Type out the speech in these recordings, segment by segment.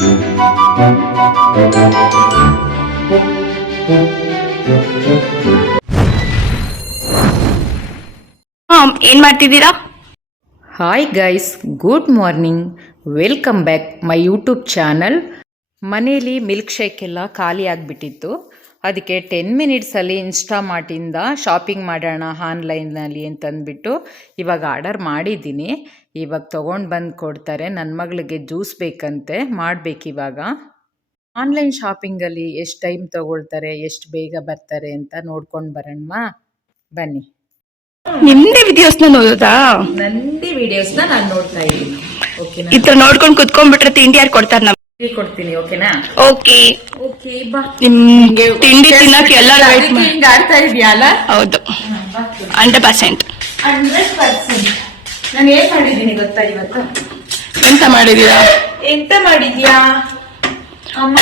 ಏನ್ ಮಾಡ್ತಿದ್ದೀರಾ? Hi guys good morning welcome back my YouTube channel ಮನೇಲಿ ಮಿಲ್ಕ್ ಶೇಕ್ ಎಲ್ಲ ಖಾಲಿ ಆಗಿಬಿಟ್ಟಿತ್ತು. ಅದಕ್ಕೆ ಟೆನ್ ಮಿನಿಟ್ಸಲ್ಲಿ ಇನ್ಸ್ಟಾಮಾರ್ಟಿಂದ ಶಾಪಿಂಗ್ ಮಾಡೋಣ ಆನ್ಲೈನಲ್ಲಿ ಅಂತಂದ್ಬಿಟ್ಟು ಇವಾಗ ಆರ್ಡರ್ ಮಾಡಿದ್ದೀನಿ. ಇವಾಗ ತೊಗೊಂಡು ಬಂದು ಕೊಡ್ತಾರೆ. ನನ್ನ ಮಗಳಿಗೆ ಜ್ಯೂಸ್ ಬೇಕಂತೆ ಮಾಡಬೇಕಿವಾಗ ಆನ್ಲೈನ್ ಶಾಪಿಂಗಲ್ಲಿ ಎಷ್ಟು ಟೈಮ್ ತೊಗೊಳ್ತಾರೆ ಎಷ್ಟು ಬೇಗ ಬರ್ತಾರೆ ಅಂತ ನೋಡ್ಕೊಂಡು ಬರೋಣ ಬನ್ನಿ. ನಿಮ್ದೇ ವಿಡಿಯೋಸ್ನ ನೋಡೋದಾ? ನಂದಿ ವಿಡಿಯೋಸ್ನ ನಾನು ನೋಡ್ತಾ ಇದ್ದೀನಿ. ಇದ್ರ ನೋಡ್ಕೊಂಡು ಕುತ್ಕೊಂಡ್ಬಿಟ್ರೆ ತಿಂಡಿ ಯಾರು ಕೊಡ್ತಾರ ಕೊಡ್ತೀನಿ ಓಕೆನಾ ಓಕೆ. ಓಕೆ ಬಾ. ತಿಂಡಿ ತಿನ್ನಕ್ಕೆ ಎಲ್ಲ ವೇಟ್ ಮಾಡಿ ಹಿಂಗ್ ಆಡ್ತಾ ಇದೆಯಲ್ಲ? ಹೌದು. Hundred percent. Hundred percent. ನಾನು ಏನ್ ಮಾಡಿದ್ದೀನಿ ಗೊತ್ತಾ ಇವತ್ತು? ಎಂತ ಮಾಡಿದೀರಾ ಎಂತ ಮಾಡಿದ್ಯಾ ಅಮ್ಮ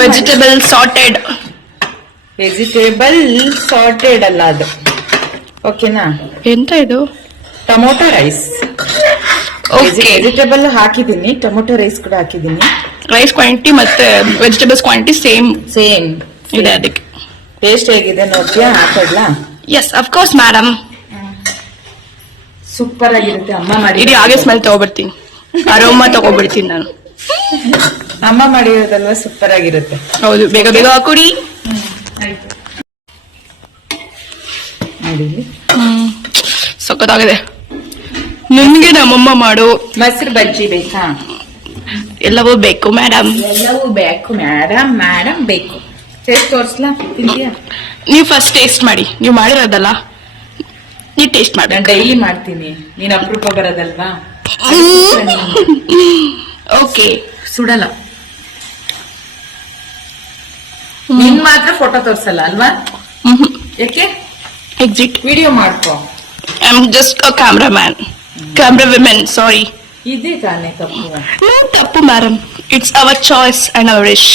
ವೆಜಿಟೇಬಲ್ ಸಾರ್ಟೆಡ್ ವೆಜಿಟೇಬಲ್ ಸಾರ್ಟೆಡ್ ಅಲ್ಲ ಅದು. ಓಕೆನಾ ಎಂತ ಇದು? Tomato rice. ವೆಜಿಟೇಬಲ್ ಹಾಕಿದ್ದೀನಿ ಟೊಮೊಟೊ ರೈಸ್ ಕೂಡ ಹಾಕಿದ್ದೀನಿ. ರೈಸ್ ಕ್ವಾಂಟಿಟಿ ಮತ್ತೆ ವೆಜಿಟೇಬಲ್ಸ್ ಕ್ವಾಂಟಿಟಿ ಸೇಮ್ ಸೇಮ್ ಇದೆ ಅದಕ್ಕೆ. ಟೇಸ್ಟ್ ಹೇಗಿದೆ ನೋಡ್ತೀಯಾ? ಹಾಕಡ್ಲಾ yes of course madam super ಆಗಿರುತ್ತೆ. ಅಮ್ಮ ಮಾಡಿ ಇಡೀ ಹಾಗೆ ಸ್ಮೆಲ್ ತಗೋಬಿಡ್ತೀನಿ ಅರೋಮ ತಗೋಬಿಡ್ತೀನಿ ನಾನು. ಅಮ್ಮ ಮಾಡಿರೋದಲ್ವಾ? ಸೂಪರ್ ಆಗಿರುತ್ತೆ. ಹೌದು ಬೇಗ ಬೇಗ ಹಾಕೊಡಿ. ಸಖತ್ತಾಗಿದೆ. ನಿಮ್ಗೆ ನಮ್ಮಮ್ಮ ಮಾಡು. ಮೊಸರು ಬಜ್ಜಿ ಬೇಕಾ? ಎಲ್ಲವೂ ಬೇಕು ಮೇಡಮ್ ಎಲ್ಲವೂ ಬೇಕು ಮೇಡಮ್ ಮೇಡಮ್ ಬೇಕು. ಟೇಸ್ಟ್ ತೋರಿಸ್ಲಾ? ತಿಂತೀಯಾ? ನೀವು ಫಸ್ಟ್ ಟೇಸ್ಟ್ ಮಾಡಿ. ನೀವು ಮಾಡಿರೋದಲ್ಲ? ನೀ ಟೇಸ್ಟ್ ನಾನು ಮಾಡ್ಬೇಕು ಡೈಲಿ ಮಾಡ್ತೀನಿ. ನೀನು ಅಪರೂಪ ಬರೋದಲ್ವಾ? ಓಕೆ ಸುಡಲ್ಲ. ನಿನ್ ಮಾತ್ರ ಫೋಟೋ ತೋರ್ಸಲ್ಲ ಅಲ್ವಾ? ಯಾಕೆ? ಎಕ್ಸಿಟ್ ವಿಡಿಯೋ ಮಾಡ್ಕೋ. I am just a camera man camera women sorry ಇದೇ ತಾನೇ ತಪ್ಪು. ತಪ್ಪು madam it's our choice and our wish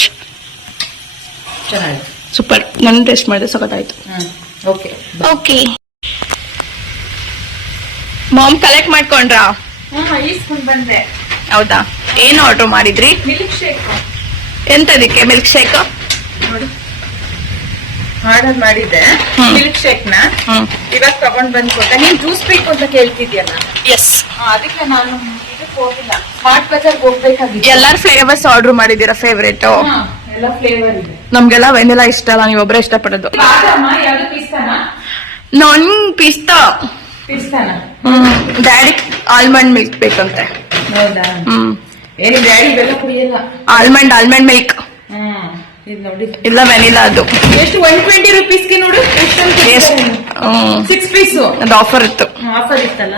ಚೆನ್ನಾಗಿ ಸೂಪರ್ ನನ್ನ ಟೇಸ್ಟ್ ಮಾಡಿದೆ ಸಖತ್ತಾಯ್ತು. ಓಕೆ ಓಕೆ ಮಾಮ್ ಕಲೆಕ್ಟ್ ಮಾಡ್ಕೊಂಡ್ರಾ? ಈಸ್ಕೊಂಡ್ ಬಂದೆ. ಹೌದಾ? ಏನು ಆರ್ಡರ್ ಮಾಡಿದ್ರಿ? ಮಿಲ್ಕ್ ಶೇಕ್ ಎಂತದಕ್ಕೆ? ಮಿಲ್ಕ್ ಶೇಕ್ ನೋಡು. ಆರ್ಡರ್ ಮಾಡಿದ್ದೆ ಮಿಲ್ಕ್ ಶೇಕ್ನ. ಇವಾಗ ತಗೊಂಡ್ ಬಂದ್ ಕೊಟ್ಟೆ. ನೀನ್ ಜ್ಯೂಸ್ ಬೇಕು ಅಂತ ಕೇಳ್ತಿದ್ಯಲ್ಲ ಎಸ್ ಅದಕ್ಕೆ ನಾನು ಇದಕ್ಕೆ ಹೋಗಿಲ್ಲ. ಸ್ಮಾರ್ಟ್ ಬಜಾರ್ ಹೋಗ್ಬೇಕಾಗಿತ್ತು. ಎಲ್ಲಾರು ಫ್ಲೇವರ್ಸ್ ಆರ್ಡರ್ ಮಾಡಿದೀರಾ ಫೇವ್ರೇಟ್ ಎಲ್ಲ ಫ್ಲೇವರ್ ಇದೆ. ನಮ್ಗೆಲ್ಲ ವೆನಿಲಾ ಇಷ್ಟ ಅಲ್ಲ ನೀವು ಒಬ್ಬರೇ ಇಷ್ಟಪಡೋದು ಯಾವ್ದು ಪಿಸ್ತಾನ ನನ್ ಪಿಸ್ತಾ ಪಿಸ್ತಾನ ಡ್ಯಾಡಿ ಆಲ್ಮಂಡ್ ಮಿಲ್ಕ್ ಬೇಕಂತೆ. ಹೌದಾ? ಹ್ಮ್. ಏನ್ ಡ್ಯಾಡಿ ಬೆಲ್ಲ ಕುಡಿಯಲ್ಲ. ಆಲ್ಮಂಡ್ ಆಲ್ಮಂಡ್ ಮಿಲ್ಕ್ ಇದು ನೋಡಿ. ಇಲ್ಲ ವೆನಿಲಾ ಅದು. ಎಷ್ಟು ಒನ್ ಟ್ವೆಂಟಿ ರುಪೀಸ್ಗೆ ನೋಡು ಸಿಕ್ಸ್ ಪೀಸ್ ಅದು ಆಫರ್ ಇತ್ತು. ಆಫರ್ ಇತ್ತಲ್ಲ?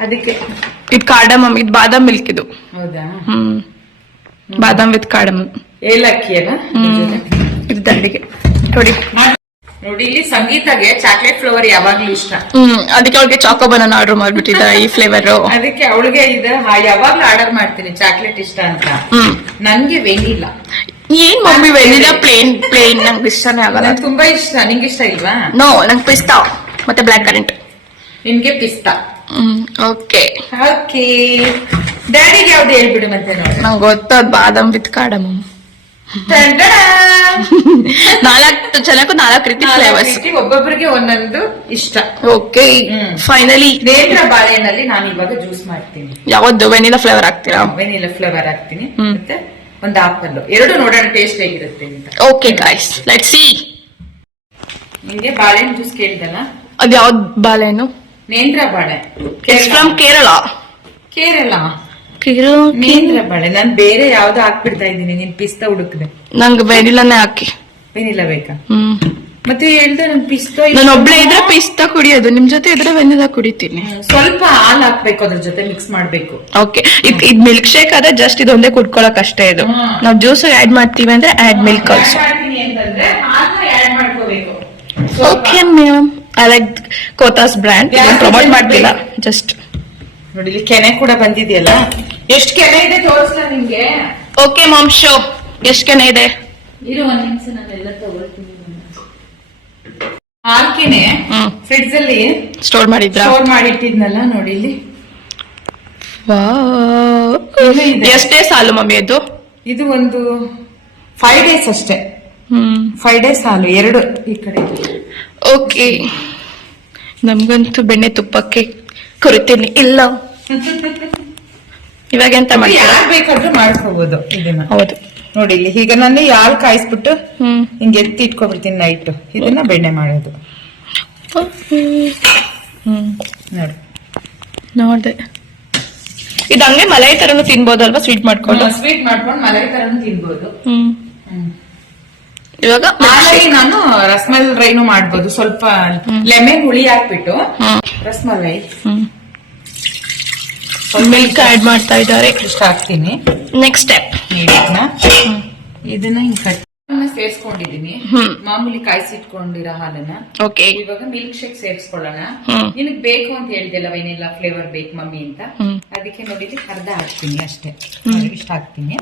ಅದಕ್ಕೆ. ಇದು ಕಾಡಮ್ ಇದು ಬಾದಾಮ್ ಮಿಲ್ಕ್ ಇದು. ಹೌದಾ? ಹ್ಮ್. ಬಾದಾಮ್ ವಿತ್ ಕಾಡಮ್ ಏಲಕ್ಕಿ ಅಲ್ಲ? ಹ್ಮ್. ಇದು ದಂಡಿಗೆ. ನೋಡಿ. ನೋಡಿ ಇಲ್ಲಿ ಸಂಗೀತಗೆ ಚಾಕ್ಲೇಟ್ ಫ್ಲೇವರ್ ಯಾವಾಗ್ಲೂ ಇಷ್ಟ. ಹ್ಮ್. ಅದಕ್ಕೆ ಅವಳಿಗೆ ಚಾಕೋ ಬನಾನ ಆರ್ಡರ್ ಮಾಡ್ಬಿಟ್ಟಿದ್ದ ಈ ಫ್ಲೇವರ್ ಅದಕ್ಕೆ ಅವಳಿಗೆ ಇದು ಯಾವಾಗ್ಲೂ ಆರ್ಡರ್ ಮಾಡ್ತೀನಿ ಚಾಕ್ಲೇಟ್ ಇಷ್ಟ ಅಂತ. ನನ್ಗೆ ವೆನಿಲ್ಲ ಏನ್ ಮಮ್ಮಿ ವೆನಿಲಾ ಪ್ಲೇನ್ ಪ್ಲೇನ್ ನಂಗೆ ಇಷ್ಟನೇ ಆಗಲ್ಲ. ನಂಗೆ ತುಂಬಾ ಇಷ್ಟ ನಿಂಗೆ ಇಷ್ಟ ಇಲ್ವಾ? ನೋ ನಂಗೆ ಪಿಸ್ತಾ. ಮತ್ತೆ ಬ್ಲ್ಯಾಕ್ ಕರೆಂಟ್. ನಿನ್ಗೆ ಪಿಸ್ತಾ. ಓಕೆ. ಓಕೆ. ಡ್ಯಾಡಿಗೆ ಯಾವ್ದು ಹೇಳ್ಬಿಡು ಮತ್ತೆ ನಂಗೆ ಗೊತ್ತದ್ ಬಾದಾಮ್ ವಿತ್ ಕಾಡಮ್ ನಾಲ್ಕು ಜನಕ್ಕೂ ನಾಲ್ಕು ರೀತಿ ಫ್ಲೇವರ್ಸ್ ಒಬ್ಬೊಬ್ಬರಿಗೆ ಒಂದೊಂದು ಇಷ್ಟ. ಓಕೆ. ಫೈನಲಿ ನೇಂದ್ರ ಬಾಳೆಹಣ್ಣಲ್ಲಿ ನಾನು ಇವಾಗ ಜ್ಯೂಸ್ ಮಾಡ್ತೀನಿ. ಯಾವತ್ತು ವೆನಿಲಾ ಫ್ಲೇವರ್ ಹಾಕ್ತೀರಾ? ವೆನಿಲಾ ಫ್ಲೇವರ್ ಹಾಕ್ತೀನಿ. ಮತ್ತೆ? ಒಂದು ಆಪಲ್ ಎರಡು ನೋಡೋಣ ಟೇಸ್ಟ್ ಹೇಗಿರುತ್ತೆ ಅಂತ. ಓಕೆ ಗಾಯ್ಸ್ ಲೆಟ್ ಸಿ ನಿಮಗೆ ಬಾಳೆಹಣ್ಣು ಜ್ಯೂಸ್ ಕೇಳಿದಲ್ಲ? ಅದ್ ಯಾವ್ದು ಬಾಳೆಹಣ್ಣು? ನೇಂದ್ರ ಬಾಳೆ. It's from Kerala Kerala. Kerala ನೇಂದ್ರ ಬಾಳೆ. ನಾನು ಬೇರೆ ಯಾವ್ದು ಹಾಕ್ಬಿಡ್ತಾ ಇದ್ದೀನಿ. ನೀನ್ ಪಿಸ್ತಾ ಹುಡುಕ್ದೆ. ನಂಗೆ ವೆನಿಲಾನೇ ಹಾಕಿ. ವೆನಿಲಾ ಬೇಕಾ? ಹ್ಮ್. ಮತ್ತೆ ಹೇಳ್ದೆ ನನ್ ಪಿಸ್ತಾ ನಾನು ಒಬ್ಳೆ ಇದ್ರೆ ಪಿಸ್ತಾ ಕುಡಿಯೋದು ನಿಮ್ ಜೊತೆ ಇದ್ರೆ ವೆನಿಲಾ ಕುಡಿತೀನಿ. ಸ್ವಲ್ಪ ಹಾಲ್ ಹಾಕ್ಬೇಕು ಅದ್ರ ಜೊತೆ ಮಿಕ್ಸ್ ಮಾಡ್ಬೇಕು. ಓಕೆ ಇದ್ ಇದ್ ಮಿಲ್ಕ್ ಶೇಕ್ ಆದ್ರೆ ಜಸ್ಟ್ ಇದೊಂದೇ ಕುಡ್ಕೊಳಕ್ ಅಷ್ಟೇ ಇದು. ನಾವು ಜ್ಯೂಸ್ ಆಡ್ ಮಾಡ್ತೀವಿ ಅಂದ್ರೆ add milk also okay ma'am I like Kothas brand provide promote ಮಾಡ್ತಿಲ್ಲ ಜಸ್ಟ್ ನೋಡಿ ಇಲ್ಲಿ ಕೆನೆ ಕೂಡ ಬಂದಿದೆಯಲ್ಲ? ಎಷ್ಟು ಕೆನೆ ಇದೆ ತೋರಿಸ್ಲಾ ನಿಮ್ಗೆ? ಓಕೆ ಮಾಮ್ ಶೋ ಎಷ್ಟು ಕೆನೆ ಇದೆ? ಇರು ಒಂದ್ ನಿಮಿಷ ಹಾಲ್ಕೆನೆ ಹ್ಮ್. ಫ್ರಿಡ್ಜ್ ಅಲ್ಲಿ ಸ್ಟೋರ್ ಮಾಡಿದ್ರ? ಸ್ಟೋರ್ ಮಾಡಿಟ್ಟಿದ್ನಲ್ಲ ನೋಡಿ ಇಲ್ಲಿ. ಇನ್ನೂ ಡೇಸ್ ಎಷ್ಟೇ ಸಾಲು ಮಮ್ಮಿ ಅದು? ಇದು ಒಂದು ಫೈವ್ ಡೇಸ್ ಅಷ್ಟೇ. ಫೈವ್ ಡೇಸ್ ಸಾಲು ಎರಡು ಈ ಕಡೆ ಓಕೆ. ನಮ್ಗಂತೂ ಬೆಣ್ಣೆ ತುಪ್ಪಕ್ಕೆ ಕೊರಿತೀನಿ ಇಲ್ಲ. ಇವಾಗ ಎಂತ ಮಾಡಿ ಯಾರು ಬೇಕಾದ್ರೂ ಮಾಡ್ಕೋಬಹುದು ಹೌದು. ನೋಡಿ ಇಲ್ಲಿ. ಈಗ ನಾನು ಯಾರು ಕಾಯಿಸ್ಬಿಟ್ಟು ಹಿಂಗೆ ಎತ್ತಿ ಇಟ್ಕೊಬಿಡ್ತೀನಿ ನೈಟ್. ಇದನ್ನ ಬೆಣ್ಣೆ ಮಾಡೋದು. ಹ್ಮ್. ನೋಡಿ. ನೋಡ್ದೆ. ಇದು ಹಂಗೆ ಮಲೈ ತರನು ತಿನ್ಬೋದಲ್ವಾ ಸ್ವೀಟ್ ಮಾಡ್ಕೊಂಡು. ಸ್ವೀಟ್ ಮಾಡ್ಕೊಂಡು ಮಲೈ ತರನು ತಿನ್ಬೋದು. ಇವಾಗ ಮಾಲೈ ನಾನು ರೈನು ಮಾಡ್ಬೋದು. ಸ್ವಲ್ಪ ಲೆಮನ್ ಹುಳಿ ಹಾಕ್ಬಿಟ್ಟು ರಸ್ಮಲೈ ರಸಮಲೈ. ಹ್ಮ್. ಮಿಲ್ಕ್ ಆಡ್ ಮಾಡ್ತಾ ಇದ್ದಾರೆ. ಇಷ್ಟ ಹಾಕ್ತೀನಿ. ನೆಕ್ಸ್ಟ್ ಸ್ಟೆಪ್ ಇದನ್ನ ಹಿಂಗ್ ಕಟ್ ಸೇರ್ಸ್ಕೊಂಡಿದೀನಿ. ಮಾಮೂಲಿ ಕಾಯಿಸಿಟ್ಕೊಂಡಿರೋ ಹಾಲನ್ನ. ಓಕೆ ಇವಾಗ ಮಿಲ್ಕ್ ಶೇಕ್ ಸೇರಿಸ್ಕೊಳ್ಳೋಣ. ನಿನಗ್ ಬೇಕು ಅಂತ ಹೇಳ್ದಲ್ಲ ವೈನಿಲ್ಲ ಫ್ಲೇವರ್ ಬೇಕು ಮಮ್ಮಿ ಅಂತ. ಅದಕ್ಕೆ ನೋಡಿದ್ರೆ ಅರ್ಧ ಹಾಕ್ತೀನಿ ಅಷ್ಟೇ. ಇಷ್ಟ ಹಾಕ್ತೀನಿ.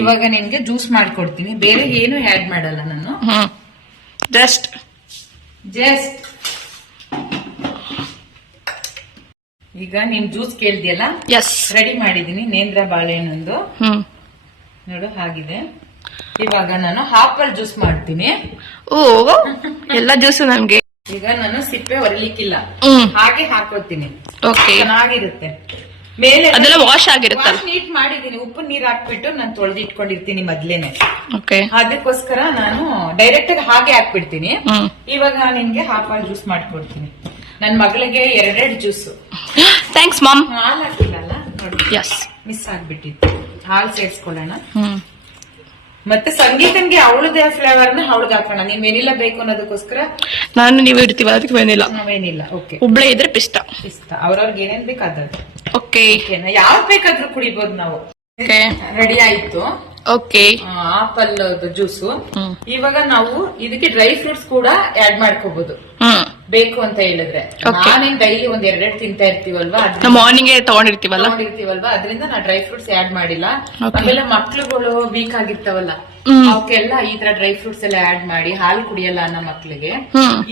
ಇವಾಗ ನಿನ್ಗೆ ಜ್ಯೂಸ್ ಮಾಡ್ಕೊಡ್ತೀನಿ. ಬೇರೆ ಏನು ಆಡ್ ಮಾಡಲ್ಲ ನಾನು. ಜಸ್ಟ್ ಜಸ್ಟ್ ಈಗ ನೀನ್ ಜ್ಯೂಸ್ ಕೇಳ್ದಿಯಲ್ಲ? ಎಸ್ ರೆಡಿ ಮಾಡಿದೀನಿ ನೇಂದ್ರ ಬಾಳೆಹಣ್ಣೊಂದು. ನೋಡು ಹಾಗಿದೆ. ಇವಾಗ ನಾನು ಆಪಲ್ ಜ್ಯೂಸ್ ಮಾಡ್ತೀನಿ. ಓ ಎಲ್ಲ ಜ್ಯೂಸು ನಮ್ಗೆ. ಈಗ ನಾನು ಸಿಪ್ಪೆ ಹೊರಲಿಕ್ಕಿಲ್ಲ ಹಾಗೆ ಹಾಕೋತೀನಿ. ಚೆನ್ನಾಗಿರುತ್ತೆ. ಮೇಲೆ ಅದೆಲ್ಲ ವಾಶ್ ಆಗಿರುತ್ತೆ ನೀಟ್ ಮಾಡಿದೀನಿ. ಉಪ್ಪು ನೀರ್ ಹಾಕ್ಬಿಟ್ಟು ನಾನು ತೊಳೆದು ಇಟ್ಕೊಂಡಿರ್ತೀನಿ ಮೊದ್ಲೇನೆ ಅದಕ್ಕೋಸ್ಕರ ನಾನು ಡೈರೆಕ್ಟ್ ಆಗಿ ಹಾಗೆ ಹಾಕ್ಬಿಡ್ತೀನಿ. ಇವಾಗ ನಾನು ನಿನ್ಗೆ ಆಪಲ್ ಜ್ಯೂಸ್ ಮಾಡ್ಕೊಡ್ತೀನಿ. ನನ್ ಮಗಳಿಗೆ ಎರಡೆರಡು ಜ್ಯೂಸ್. ಥ್ಯಾಂಕ್ಸ್ ಮಾಮ್ ಹಾಲು ಹಾಕಿಲ್ಲಲ್ಲ ನೋಡಿ. ಎಸ್ ಮಿಸ್ ಆಗ್ಬಿಟ್ಟಿತ್ತು. ಹಾಲು ಸೇರಿಸ್ಕೊಳ್ಳೋಣ. ಮತ್ತೆ ಸಂಗೀತನ್ಗೆ ಅವಳದೇ ಫ್ಲೇವರ್ನ ಅವಳಗ್ ಹಾಕೋಣ. ನೀವ್ ಏನಿಲ್ಲ ಬೇಕು ಅನ್ನೋದಕ್ಕೋಸ್ಕರ ನಾನು ನೀವು ಇಡ್ತೀವ ಅದಕ್ಕೆ ಏನಿಲ್ಲ ನಾವೇನಿಲ್ಲ ಓಕೆ ಹುಬ್ಳೆ ಇದ್ರೆ ಪಿಷ್ಟ ಇಷ್ಟ. ಅವ್ರವ್ರಿಗೆ ಏನೇನ್ ಬೇಕಾದ ಓಕೆ ಯಾವ್ ಬೇಕಾದ್ರೂ ಕುಡಿಬಹುದು ನಾವು. ಓಕೆ ರೆಡಿ ಆಯ್ತು? Okay apple juice. ಇವಾಗ ನಾವು ಇದಕ್ಕೆ ಡ್ರೈ ಫ್ರೂಟ್ಸ್ ಕೂಡ ಆಡ್ ಮಾಡ್ಕೋಬಹುದು ಹ್ಮ್. ಬೇಕು ಅಂತ ಹೇಳಿದ್ರೆ. ನಾನೇನ್ ಡೈಲಿ ಒಂದ್ ಎರಡೆರಡು ತಿಂತಾ ಇರ್ತೀವಲ್ವಾ ಮಾರ್ನಿಂಗ್ ತಗೊಂಡಿರ್ತೀವಲ್ಲ ತಗೊಂಡಿರ್ತೀವಲ್ವಾ ಅದರಿಂದ ನಾ ಡ್ರೈ ಫ್ರೂಟ್ಸ್ ಆಡ್ ಮಾಡಿಲ್ಲ. ಆಮೇಲೆ ಮಕ್ಳುಗಳು ವೀಕ್ ಆಗಿರ್ತಾವಲ್ಲ. ಅವಕ್ಕೆಲ್ಲ ಈ ತರ ಡ್ರೈ ಫ್ರೂಟ್ಸ್ ಎಲ್ಲ ಆಡ್ ಮಾಡಿ ಹಾಲು ಕುಡಿಯಲ್ಲ ಅನ್ನೋ ಮಕ್ಳಿಗೆ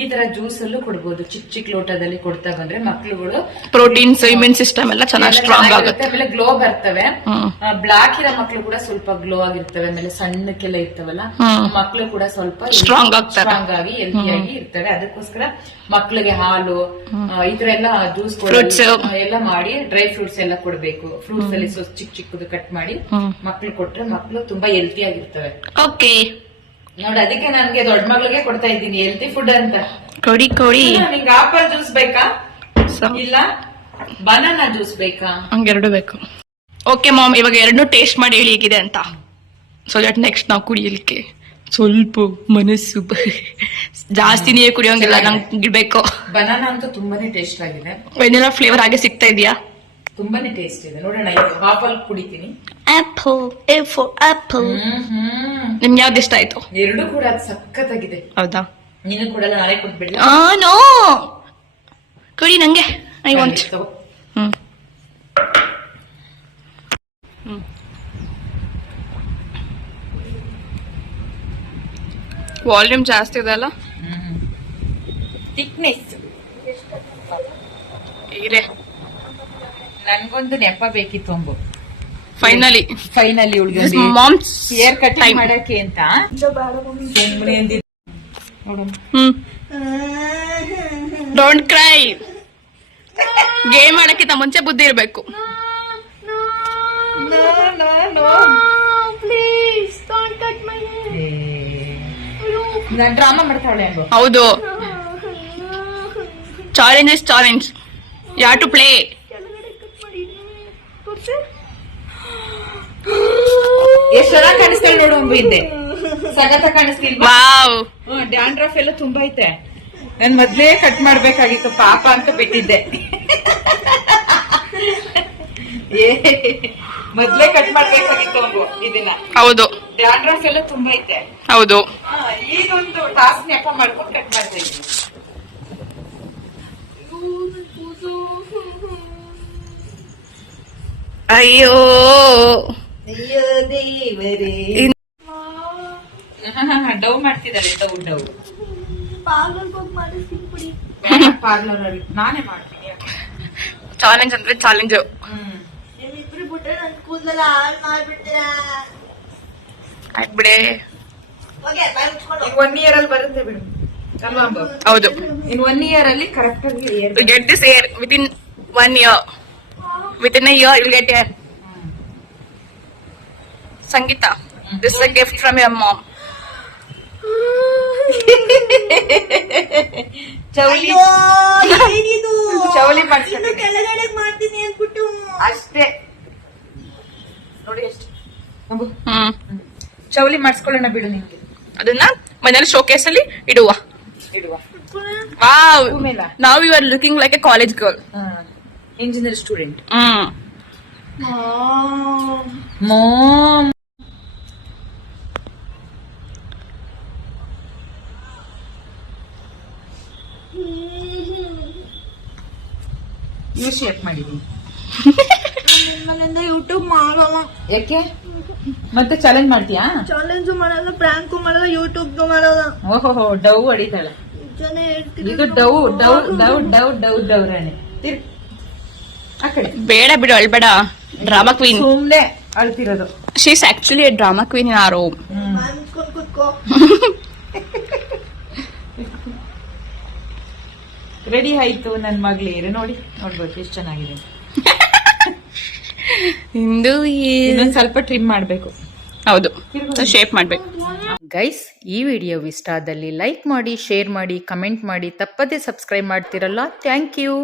ಈ ತರ ಜ್ಯೂಸ್ ಅಲ್ಲೂ ಕೊಡ್ಬೋದು. ಚಿಕ್ಕ ಚಿಕ್ಕ ಲೋಟದಲ್ಲಿ ಕೊಡ್ತಾ ಬಂದ್ರೆ ಮಕ್ಳುಗಳು ಪ್ರೋಟೀನ್ ಇಮ್ಯೂನ್ ಸಿಸ್ಟಮ್ ಎಲ್ಲ ಚೆನ್ನಾಗಿ ಸ್ಟ್ರಾಂಗ್ ಆಗುತ್ತೆ. ಆಮೇಲೆ ಗ್ಲೋ ಬರ್ತವೆ. ಬ್ಲಾಕ್ ಇರೋ ಮಕ್ಳು ಕೂಡ ಸ್ವಲ್ಪ ಗ್ಲೋ ಆಗಿರ್ತವೆ. ಆಮೇಲೆ ಸಣ್ಣಕ್ಕೆಲ್ಲ ಇರ್ತವಲ್ಲ. ಮಕ್ಳು ಕೂಡ ಸ್ವಲ್ಪ ಸ್ಟ್ರಾಂಗ್ ಆಗ್ತಾರೆ. ಸ್ಟ್ರಾಂಗ್ ಆಗಿ ಹೆಲ್ತಿ ಆಗಿ ಇರ್ತವೆ. ಅದಕ್ಕೋಸ್ಕರ ಮಕ್ಳಿಗೆ ಹಾಲು ಈ ತರ ಎಲ್ಲ ಜ್ಯೂಸ್. ಎಲ್ಲ ಮಾಡಿ ಡ್ರೈ ಫ್ರೂಟ್ಸ್ ಎಲ್ಲ ಕೊಡ್ಬೇಕು. ಫ್ರೂಟ್ಸ್ ಅಲ್ಲಿ ಚಿಕ್ಕ ಚಿಕ್ಕದು ಕಟ್ ಮಾಡಿ ಮಕ್ಳು ಕೊಟ್ರೆ ಮಕ್ಳು ತುಂಬಾ ಹೆಲ್ತಿ ಆಗಿರ್ತವೆ. ಓಕೆ. ನೋಡಿ ಅದಕ್ಕೆ ನನ್ಗೆ ದೊಡ್ಡ ಮಗಳಿಗೆ ಕೊಡ್ತಾ ಇದ್ದೀನಿ ಹೆಲ್ತಿ ಫುಡ್ ಅಂತ. ಕೊಡಿ ಕೊಡಿ. ನಿಂಗೆ ಆಪಲ್ ಜ್ಯೂಸ್ ಬೇಕಾ? ಇಲ್ಲ ಬನಾನಾ ಜ್ಯೂಸ್ ಬೇಕಾ? ಹಂಗೆರಡು ಬೇಕು. ಓಕೆ ಮಾಮ್ ಇವಾಗ ಎರಡನ್ನೂ ಟೇಸ್ಟ್ ಮಾಡಿ ಹೇಳಿ ಹೇಗಿದೆ ಅಂತ. ಸೊ ದಟ್ ನೆಕ್ಸ್ಟ್ ನಾವು ಕುಡಿಯಲಿಕ್ಕೆ ಸ್ವಲ್ಪ ಮನಸ್ಸು ಬ- ಜಾಸ್ತಿ ನೀವೇ ಕುಡಿಯೋಂಗಿಲ್ಲ ನಂಗೆ ಬೇಕು. ಬನಾನಾ ಅಂತೂ ತುಂಬಾನೇ ಟೇಸ್ಟ್ ಆಗಿದೆ. ವೆನಿಲಾ ಫ್ಲೇವರ್ ಹಾಗೆ ಸಿಗ್ತಾ ಇದೆಯಾ? ತುಂಬಾನೇ ಟೇಸ್ಟ್ ಇದೆ. ನೋಡೋಣ ಆಪಲ್ ಕುಡಿತೀನಿ. ಆಪಲ್ ಎ ಫಾರ್ ಆಪಲ್ ನಿಮ್ಗೆ ಯಾವ್ದು ಇಷ್ಟ ಆಯ್ತು? ಎರಡು ಕೂಡ ಅದು ಸಖತ್ತಾಗಿದೆ. ಹೌದಾ? ನೀನು ಕೂಡ ನಾಳೆ ಕೊಟ್ಬಿಡ್ಲ? ಆ ನೋ! ಕೊಡಿ ನಂಗೆ. ಐ ವಾಂಟ್ ತಗೋ. ಹ್ಮ್. ವಾಲ್ಯೂಮ್ ಜಾಸ್ತಿ ಇದೆ ಅಲ್ಲ? ಥಿಕ್ನೆಸ್ ಇದೆ. ನನ್ಗೊಂದು ನೆಪ ಬೇಕಿತ್ತು ಒಂದು ಫೈನಲಿ ಫೈನಲಿ ಉಳಿದ ಮಾಮ್ಸ್ ಹೇರ್ ಕಟಿಂಗ್ ಮಾಡಕ್ಕೆ ಅಂತ? ಡೋಂಟ್ ಕ್ರೈ ಗೇಮ್ ಆಡಕ್ಕಿಂತ ಮುಂಚೆ ಬುದ್ಧಿ ಇರ್ಬೇಕು. ಡ್ರಾಮಾ ಮಾಡ್ತಾವಳೆ ಹಂಗು. ಹೌದು. Challenge is challenge yeah to play ಎಷ್ಟ್ ಚೆನ್ನಾಗಿ ಕಾಣಿಸ್ತಾಳೆ ನೋಡು ಅಂಬು ಹಿಂದೆ. ಸಗತ ಕಾಣಿಸ್ತಿಲ್ವಾ? ಡ್ಯಾಂಡ್ರಫ್ ಎಲ್ಲ ತುಂಬಾ ಐತೆ. ನನ್ ಮೊದ್ಲೇ ಕಟ್ ಮಾಡ್ಬೇಕಾಗಿತ್ತು ಪಾಪ ಅಂತ ಬಿಟ್ಟಿದ್ದೆ. ಮೊದ್ಲೇ ಕಟ್ ಮಾಡ್ಬೇಕಾಗಿತ್ತು ಅಂಬು ಇದನ್ನ ಹೌದು. ಡ್ಯಾಂಡ್ರಫ್ ಎಲ್ಲ ತುಂಬಾ ಐತೆ. ಹೌದು. ಈಗ ಒಂದು ಟಾಸ್ಕ್ ನೆಪ ಮಾಡ್ಕೊಂಡು ಕಟ್ ಮಾಡ್ತಾ ಇದ್ದೀನಿ ಅಯ್ಯೋ. ಡವ್ ಮಾಡ್ತಿದ್ದಾರೆ ಡವ್ ಡವ್ ಪಾರ್ಲರ್ ಅಲ್ಲಿ ನಾನೇ ಮಾಡ್ತೀನಿ. ಚಾಲೆಂಜ್ ಅಂದ್ರೆ ಚಾಲೆಂಜ್. ಹ್ಮ್. ಕೂದಲೆಲ್ಲ ಹಾಳು ಮಾಡ್ಬಿಡ್ತೀರಾ? ಆಗ್ಬಿಡೆ ಹೋಗಿ ಬಾಯ್ ಮುಚ್ಕೊಂಡು ಒನ್ ಇಯರ್ ಅಲ್ಲಿ ಬರುತ್ತೆ ಬಿಡು? ಹೌದು. ಇನ್ ಒನ್ ಇಯರ್ ಅಲ್ಲಿ ಕರೆಕ್ಟ್ ಆಗಿ get this hair with in one year with in a year will get hair Sangeetha. This a gift from your mom ಚೌಲಿ ಚೌಲಿ ಮಾಡ್ತೀನಿ. ಅಂದ್ಬಿಟ್ಟು ಅಷ್ಟೇ. ನೋಡಿ ಹ್ಮ್. ಚೌಲಿ ಮಾಡಿಸ್ಕೊಳ್ಳೋಣ ಬಿಡು ನಿಂಗೆ. ಅದನ್ನ ಮನೇಲಿ ಶೋಕೇಸ್ ಅಲ್ಲಿ ಇಡುವ. ಇಡುವ. Wow. Now you are looking like a college girl engineer student hmm. Mom. U shape ಮಾಡಿದೀನಿ ನಿಮ್ಮನೆಯಿಂದ ಯೂಟ್ಯೂಬ್ ಮಾಡಲ್ಲ. ಯಾಕೆ? ಮತ್ತೆ ಚಾಲೆಂಜ್ ಮಾಡ್ತೀಯಾ? ಚಾಲೆಂಜ್ ಮಾಡಲ್ಲ ಪ್ರ್ಯಾಂಕು ಮಾಡಲ್ಲ ಯೂಟ್ಯೂಬ್ ಮಾಡಲ್ಲ. ಓಹೋ ಡವ್ ಹೊಡಿತಾಳೆ. ಇದು ಡವ್ ಡೌ ಡವ್ ಡವ್ ಡವ್ ಡವ್ ರಾಣಿ. ಬೇಡ ಬಿಡು ಅಳ್ಬೇಡ. ಡ್ರಾಮಾ ಕ್ವೀನ್ ಸುಮ್ನೆ ಅಳ್ತಿರೋದು. She's actually drama queen in ready ಆಯ್ತು ನನ್ ಮಗ್ಳೀರು ನೋಡಿ ನೋಡ್ಬೋದು ಎಷ್ಟು ಚೆನ್ನಾಗಿದೆ. ಇಂದು ಇನ್ನೊಂದ್ ಸ್ವಲ್ಪ ಟ್ರಿಮ್ ಮಾಡ್ಬೇಕು. ಹೌದು ಶೇಪ್ ಮಾಡ್ಬೇಕು. ಗೈಸ್ ಈ ವಿಡಿಯೋ ಇಷ್ಟ ಆದಲ್ಲಿ ಲೈಕ್ ಮಾಡಿ ಶೇರ್ ಮಾಡಿ ಕಮೆಂಟ್ ಮಾಡಿ ತಪ್ಪದೇ ಸಬ್ಸ್ಕ್ರೈಬ್ ಮಾಡ್ತಿರಲ್ಲ. Thank you